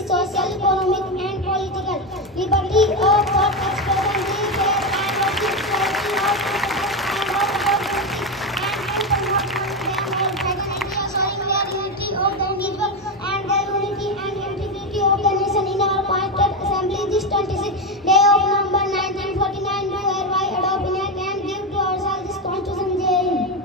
justice, social, economic, and political liberty of thought expression, being fair and working equality of and of opportunity, and to promote non-crime or fraternity, assuring their unity of the individual and their unity and integrity of the nation. In our Constituent Assembly, this 26th day of November 1949, do hereby adopt, enact, and give to ourselves this Constitution. Jai Hind.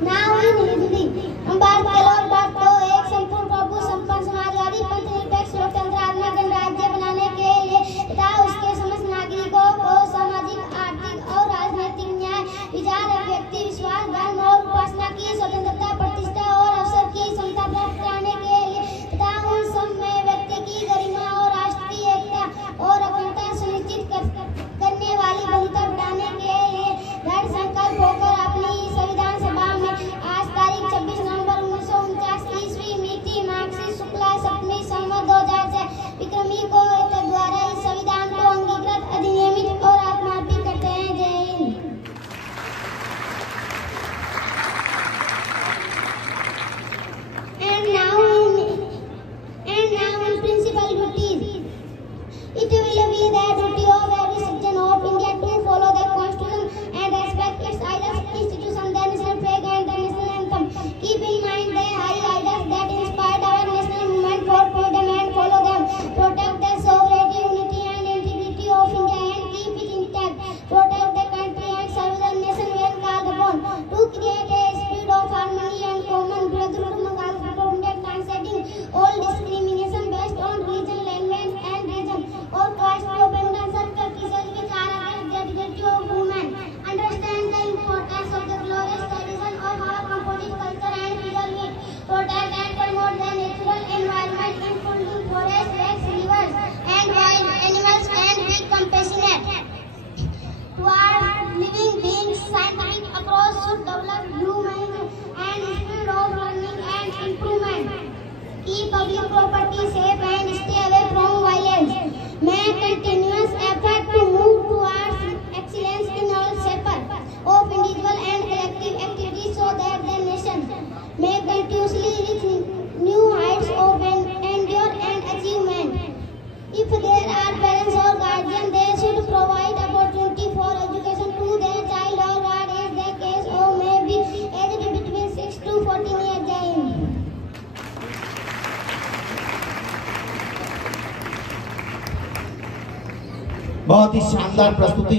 Now in Hindi, हम बात करें और बात को एक संपूर्ण प्रभु संपन्न समाजवादी पंथ निरपेक्ष लोकतंत्रात्मक गणराज्य बनाने के लिए तथा उसके समस्त नागरिकों को सामाजिक, आर्थिक और राजनीतिक न्याय, विचार, अभिव्यक्ति, विश्वास, धर्म और उपासना की स्वतंत्रता, प्रतिष्ठा और अवसर की समता प्राप्त कराने के लिए तथा उन सब में व्यक्ति की गरिमा और राष्ट्र की एकता और अखंडता सुनिश्चित करने वाली बहुलता बढ़ाने के लिए दृढ़ संकल्प होकर अपनी संविधान सभा में आज तारीख 26 नवंबर 1949 ईस्वी मिति मार्क्सिस्ट शुक्ला सप्तमी संवत 2006 विक्रमी को द्वारा इस संविधान को अंगीकृत, अधिनियमित और आत्मार्पित करते हैं। जय Hind. And now in principal duties, it will be the duty of every citizen of India to follow the Constitution and respect its ideals, institutions, the national flag and the national anthem. Keep in mind the high ideals that inspired our national movement for freedom and follow them. Protect the sovereignty, unity and integrity of India and keep it intact. Protect the country and serve the nation when called upon. To create a spirit of harmony and common brotherhood among all people, transcending all discrimination based on religion, language and region or caste, propaganda, circle, research which are against the dignity of women. Understand the importance of the glorious tradition of our composite culture and preserve it. Protect and promote the natural environment including forests, lakes, rivers and wild animals and be compassionate towards living beings. Scientific approach should develop human and spirit of learning and improvement. Keep public property safe and stay away from violence. Make continuous effort to move towards excellence in all sectors of individual and collective activities so that the nation may continuously reach new heights of endure and achievement. If there are parents or guardians, they should provide opportunity for education to their child or guard as the case or may be aged between 6 to 14 years. Jai Hind. बहुत ही शानदार प्रस्तुति।